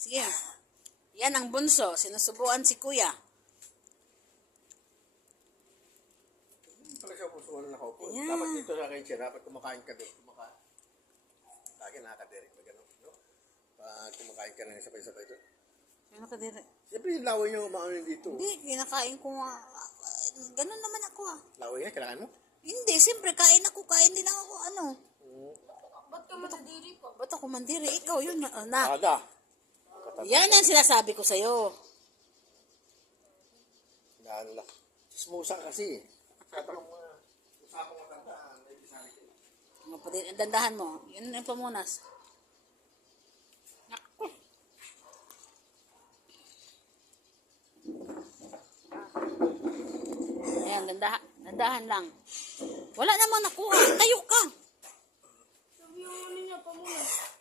Sige. Yan ang bunso. Sinusubuan si kuya. Pala siya puso na nakaupo. Ayan. Dapat dito sa akin siya. Dapat kumakain ka din. Lagi nakakadirik pa gano'n. No? Pag kumakain ka na sabay-sabay doon. Ano ka dire? Siyempre yung laway niyo umaano dito. Hindi, kinakain ko nga. Ganun naman ako ah. Laway nga, kailangan mo? Hindi, siyempre kain ako. Kain din ako ano. Ba't ka mandadiri pa? Ba't ako mandiri? Ikaw yun na. Ada. Yan ang sinasabi ko sa'yo. Dahil lang. Smusa kasi. Katang mga usapang matandaan. May bisari kayo. Ang dandahan mo. Yun yung pamunas. Naku. Ayan, dandahan lang. Wala namang nakuha. Tayo ka. Sabi yung ano niya, pamunas.